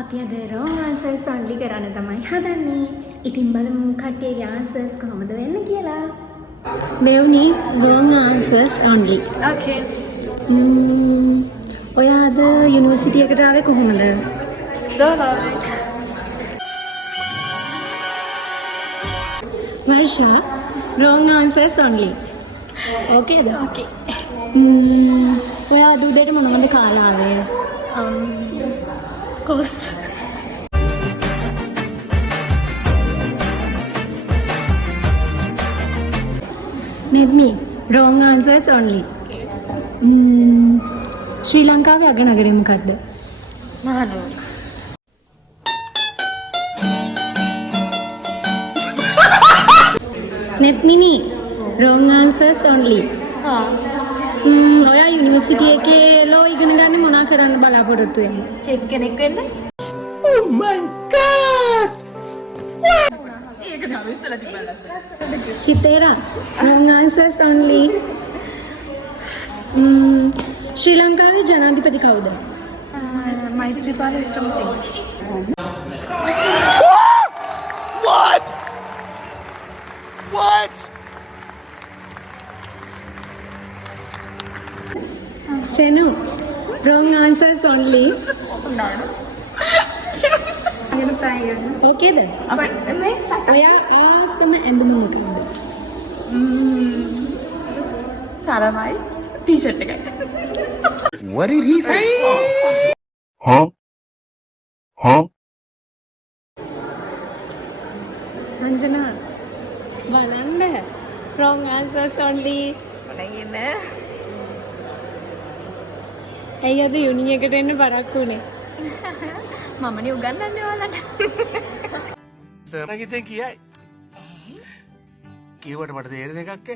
අපි අද wrong answers only කරන්න තමයි හදන්නේ. ඉතින් බලමු කට්ටියගේ answers කොහොමද වෙන්නේ කියලා. දෙව්නි wrong answers only. Okay. ඔයා අද යුනිවර්සිටි එකට ආවේ කොහොමද? Dora. Marsha, wrong answers only. Okay da? Okay. ඔයා අද උදේට මොනවද කාලා ආවේ? Course. Nedmi, wrong answers only. ශ්‍රී ලංකාවේ අගනගරය මොකද්ද? Mahanur. Nedmini, wrong answers only. ඔයා යුනිවර්සිටි එකේ ලෝ ඉගෙන ගන්න මොනා කරන්න බලාපොරොත්තු වෙන්නේ? Chef කෙනෙක් වෙන්න. Oh my god! ඒක තමයි ඉස්සලා තිබ්බලා. Chitera, wrong answers only. ශ්‍රී ලංකාවේ ජනාධිපති කවුද? Maithripala Wickramasinghe. What? What? Senu, wrong answers only. Angana try කරන්න. Okay da? Okay. මේ ඔයා ආසම ඇඳුම මොකක්ද? සරමයි ටී-ෂර්ට් එකයි. What did he say? Huh? Huh? අංජනා බලන්න wrong answers only. මොනගින්න ඇයි අද යුනි එකට එන්න බරක් වුනේ? මමනේ උගන්වන්නේ ඔයාලට. සර් මගේ දැන් කියයි. කියවට මට තේරෙන එකක්